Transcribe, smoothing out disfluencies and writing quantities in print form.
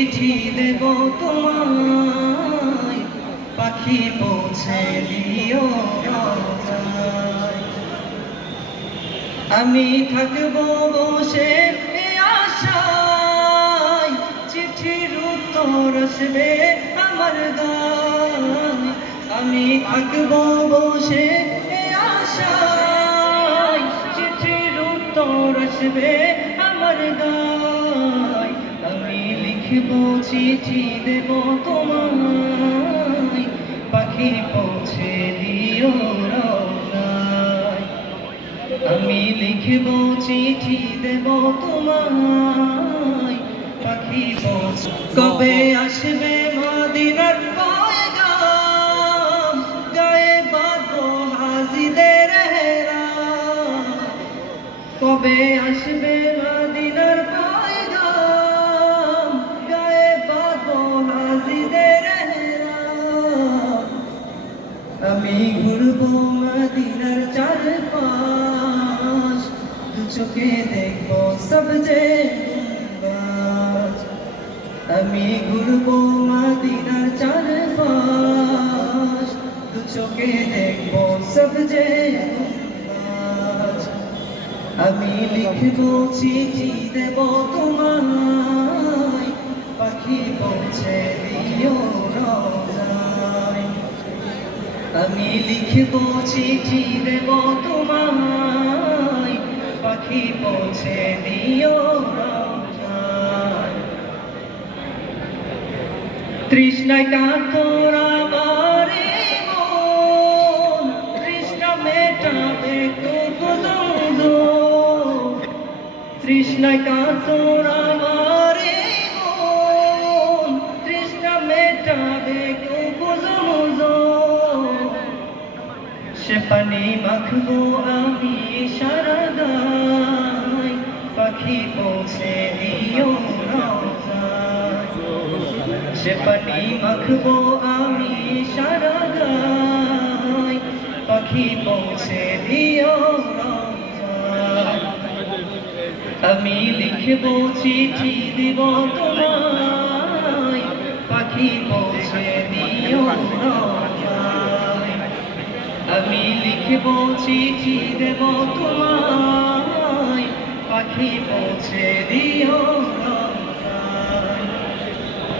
চিঠি দেব তোমায়, পাখি পৌঁছে দিও রওজায়। আমি থাকবো বসে এ আশায়, চিঠির উত্তর আসবে আমার গায়। আমি থাকবো বসে এ আশায়, চিঠির উত্তর আসবে আমার গায়। আমি লিখবো চিঠি দেব তোমায়, পাখি পৌঁছে দিও রওজায়। আমি লিখবো চিঠি দেব তোমায়, পাখি পৌঁছে। কবে আসবে মদিনার পয়গাম, গায়ে বাঁধবো হাজিদের হেরাম। কবে আসবে মদিনার পয়গাম, গায়ে বাঁধবো হাজিদের হেরাম। আমি ঘুরবো মদিনার চারপাশ, দু চোখে দেখবো সবজে গুম্বাজ। আমি ঘুরবো মদিনার চারপাশ, দু চোখে দেখবো সবজে গুম্বাজ। আমি লিখবো চিঠি দেব তোমায়, পাখি পৌঁছে দিও রওজায়। আমি লিখবো চিঠি দেব তোমায়, পাখি পৌঁছে দিও রওজায়। তৃষ্ণায় কাতর আমার এই মন, তৃষ্ণা মেটাবে তবু। তৃষ্ণায় কাতর আমার এই মন, তৃষ্ণা মেটাবে তবু। সে পানি মাখবো আমি সারা গায়, পাখি পৌঁছে দিও রওজায়। সে পানি মাখবো আমি সারা গায়, পাখি পৌঁছে দিও রওজায়। আমি লিখবো চিঠি দিব তোমায়, পাখি পৌঁছে দিও রওজায়। আমি লিখবো চিঠি দেব তোমায়, পাখি পৌঁছে দিও।